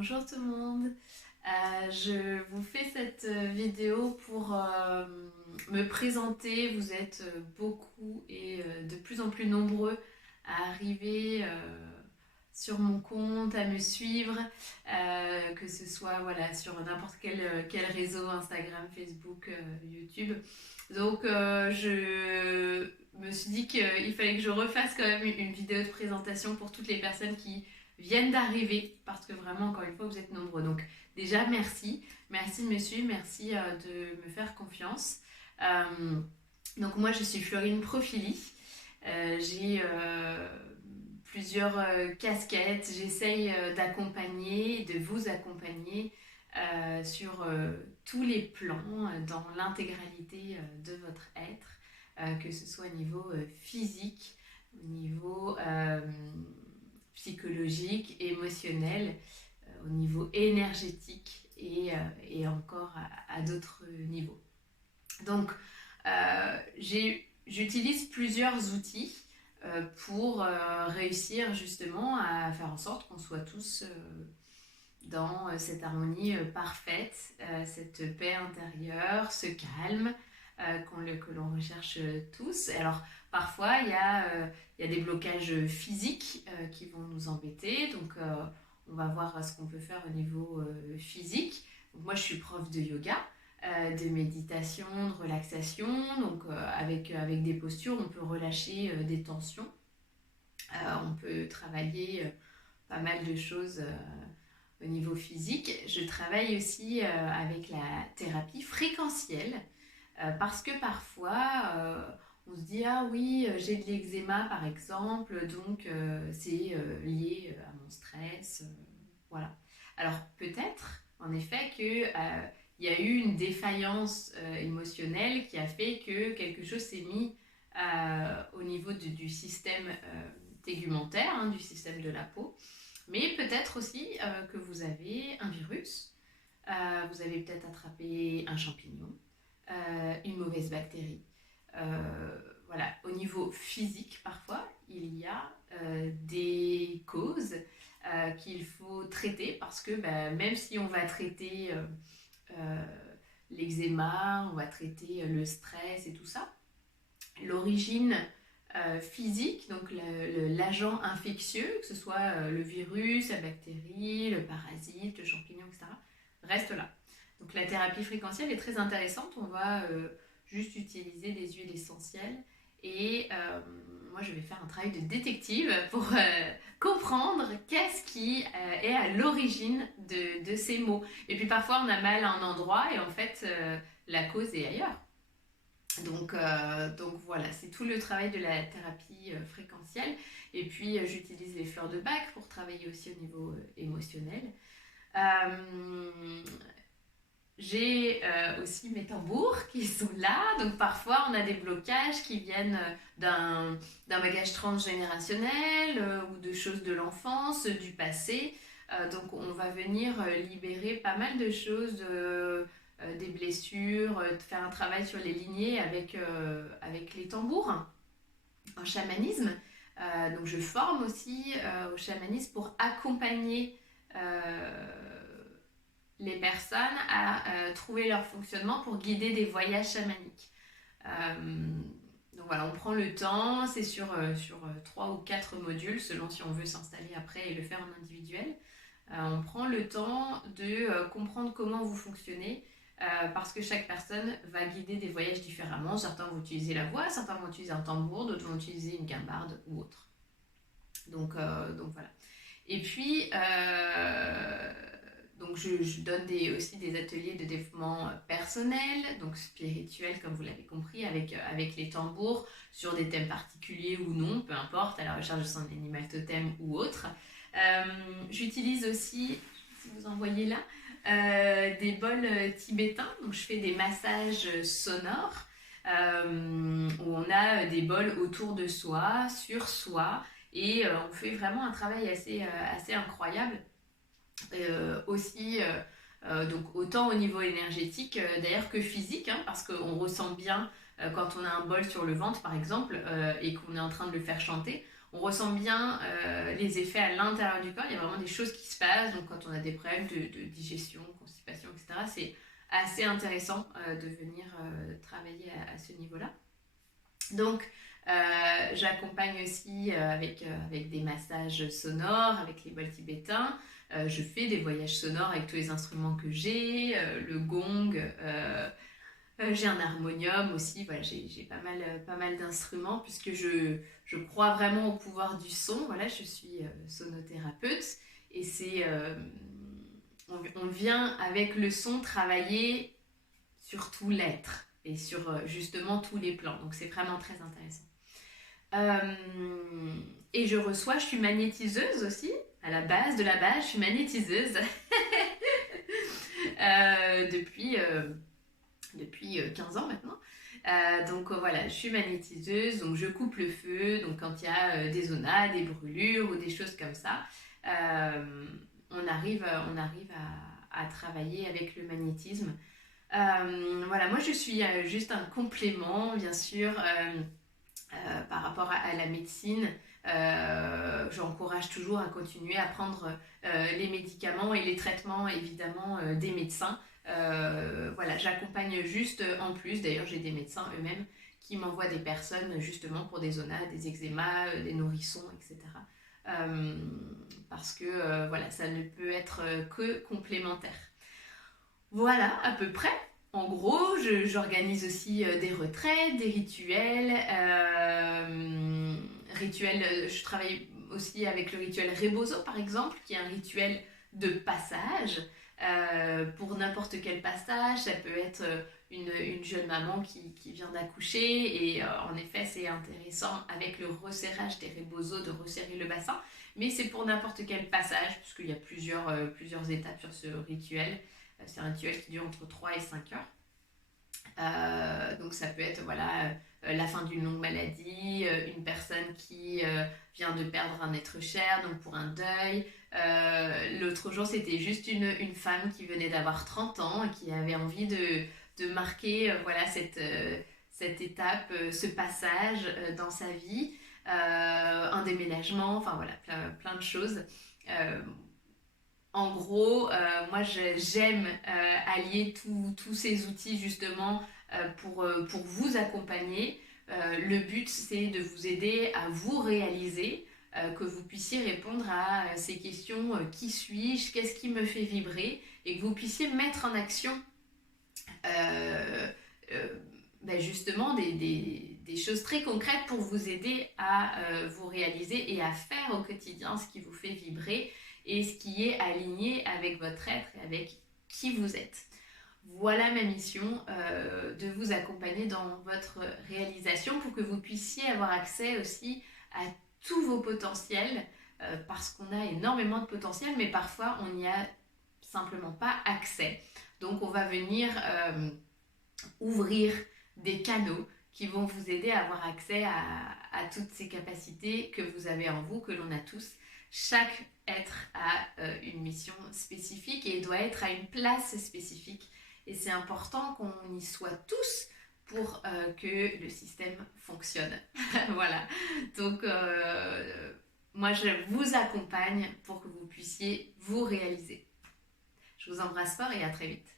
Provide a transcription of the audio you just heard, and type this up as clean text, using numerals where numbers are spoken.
Bonjour tout le monde. Je vous fais cette vidéo pour me présenter. Vous êtes beaucoup et de plus en plus nombreux à arriver sur mon compte, à me suivre, que ce soit voilà, sur n'importe quel réseau, Instagram, Facebook, YouTube. Donc je me suis dit qu'il fallait que je refasse quand même une vidéo de présentation pour toutes les personnes qui viennent d'arriver, parce que vraiment, encore une fois, vous êtes nombreux. Donc déjà, merci. Merci de me suivre, merci de me faire confiance. Euh, donc moi, je suis Florine Profili. J'ai plusieurs casquettes. J'essaye d'accompagner, de vous accompagner sur tous les plans, dans l'intégralité de votre être, que ce soit au niveau physique, au niveau psychologique, émotionnel, au niveau énergétique et encore à d'autres niveaux. Donc, j'utilise plusieurs outils pour réussir justement à faire en sorte qu'on soit tous dans cette harmonie parfaite, cette paix intérieure, ce calme que l'on recherche tous. Alors parfois il y a des blocages physiques qui vont nous embêter, donc on va voir ce qu'on peut faire au niveau physique. Donc, moi je suis prof de yoga, de méditation, de relaxation, donc avec des postures on peut relâcher des tensions, on peut travailler pas mal de choses au niveau physique. Je travaille aussi avec la thérapie fréquentielle parce que parfois on se dit ah oui j'ai de l'eczéma par exemple donc c'est lié à mon stress, voilà. Alors peut-être en effet que il y a eu une défaillance émotionnelle qui a fait que quelque chose s'est mis au niveau du système tégumentaire, hein, du système de la peau. Mais peut-être aussi que vous avez un virus, vous avez peut-être attrapé un champignon, une mauvaise bactérie. Voilà, au niveau physique, parfois, il y a des causes qu'il faut traiter parce que même si on va traiter euh, l'eczéma, on va traiter le stress et tout ça, l'origine physique, donc l'agent infectieux, que ce soit le virus, la bactérie, le parasite, le champignon, etc., reste là. Donc la thérapie fréquentielle est très intéressante. On va juste utiliser des huiles essentielles et moi je vais faire un travail de détective pour comprendre qu'est-ce qui est à l'origine de ces maux. Et puis parfois on a mal à un endroit et en fait la cause est ailleurs. Donc voilà, c'est tout le travail de la thérapie fréquentielle. Et puis j'utilise les fleurs de Bach pour travailler aussi au niveau émotionnel. Euh, j'ai aussi mes tambours qui sont là. Donc parfois on a des blocages qui viennent d'un bagage transgénérationnel ou de choses de l'enfance, du passé. Donc on va venir libérer pas mal de choses, des blessures, faire un travail sur les lignées avec les tambours en chamanisme. Donc je forme aussi au chamanisme pour accompagner les personnes à trouver leur fonctionnement pour guider des voyages chamaniques. Donc voilà, on prend le temps, c'est sur 3 ou 4 modules, selon si on veut s'installer après et le faire en individuel. On prend le temps de comprendre comment vous fonctionnez, parce que chaque personne va guider des voyages différemment. Certains vont utiliser la voix, certains vont utiliser un tambour, d'autres vont utiliser une guimbarde ou autre. Donc voilà. Et puis, donc je donne aussi des ateliers de développement personnel, donc spirituel, comme vous l'avez compris, avec les tambours, sur des thèmes particuliers ou non, peu importe, à la recherche de son animal totem ou autre. J'utilise aussi, si vous en voyez là, des bols tibétains, donc je fais des massages sonores où on a des bols autour de soi, sur soi, et on fait vraiment un travail assez incroyable. Aussi, donc autant au niveau énergétique d'ailleurs que physique, hein, parce qu'on ressent bien quand on a un bol sur le ventre par exemple et qu'on est en train de le faire chanter, on ressent bien les effets à l'intérieur du corps. Il y a vraiment des choses qui se passent. Donc quand on a des problèmes de digestion, constipation, etc., c'est assez intéressant de venir travailler à ce niveau-là. Donc, j'accompagne aussi avec des massages sonores, avec les bols tibétains. Je fais des voyages sonores avec tous les instruments que j'ai, le gong, j'ai un harmonium aussi. Voilà, j'ai pas mal d'instruments puisque je crois vraiment au pouvoir du son. Voilà, je suis sonothérapeute et on vient avec le son travailler sur tout l'être et sur justement tous les plans. Donc c'est vraiment très intéressant. Et je suis magnétiseuse aussi. À la base de la base, je suis magnétiseuse depuis 15 ans maintenant. Donc voilà, je suis magnétiseuse, donc je coupe le feu. Donc quand il y a des zonas, des brûlures ou des choses comme ça, on arrive à travailler avec le magnétisme. Voilà, moi je suis juste un complément, bien sûr, par rapport à la médecine. J'encourage toujours à continuer à prendre les médicaments et les traitements, évidemment, des médecins. Voilà, j'accompagne juste en plus. D'ailleurs, j'ai des médecins eux-mêmes qui m'envoient des personnes justement pour des zonas, des eczémas, des nourrissons, etc. Parce que voilà, ça ne peut être que complémentaire. Voilà, à peu près. En gros, j'organise aussi des retraites, des rituels. Je travaille aussi avec le rituel Rebozo, par exemple, qui est un rituel de passage. Pour n'importe quel passage, ça peut être une jeune maman qui vient d'accoucher. Et en effet, c'est intéressant avec le resserrage des Rebozo de resserrer le bassin. Mais c'est pour n'importe quel passage, puisqu'il y a plusieurs étapes sur ce rituel. C'est un rituel qui dure entre 3 et 5 heures. Donc ça peut être voilà, la fin d'une longue maladie, une personne qui vient de perdre un être cher, donc pour un deuil. L'autre jour, c'était juste une femme qui venait d'avoir 30 ans et qui avait envie de marquer voilà, cette étape, ce passage dans sa vie, un déménagement, enfin voilà, plein de choses. Euh, En gros, moi j'aime allier tous ces outils justement pour vous accompagner. Le but c'est de vous aider à vous réaliser, que vous puissiez répondre à ces questions qui suis-je, qu'est-ce qui me fait vibrer, et que vous puissiez mettre en action euh, euh, justement des choses très concrètes pour vous aider à vous réaliser et à faire au quotidien ce qui vous fait vibrer et ce qui est aligné avec votre être et avec qui vous êtes. Voilà ma mission, de vous accompagner dans votre réalisation pour que vous puissiez avoir accès aussi à tous vos potentiels, parce qu'on a énormément de potentiel, mais parfois on n'y a simplement pas accès. Donc on va venir ouvrir des canaux qui vont vous aider à avoir accès à toutes ces capacités que vous avez en vous, que l'on a tous. Chaque être a une mission spécifique et doit être à une place spécifique. Et c'est important qu'on y soit tous pour que le système fonctionne. Voilà. Donc, moi, je vous accompagne pour que vous puissiez vous réaliser. Je vous embrasse fort et à très vite.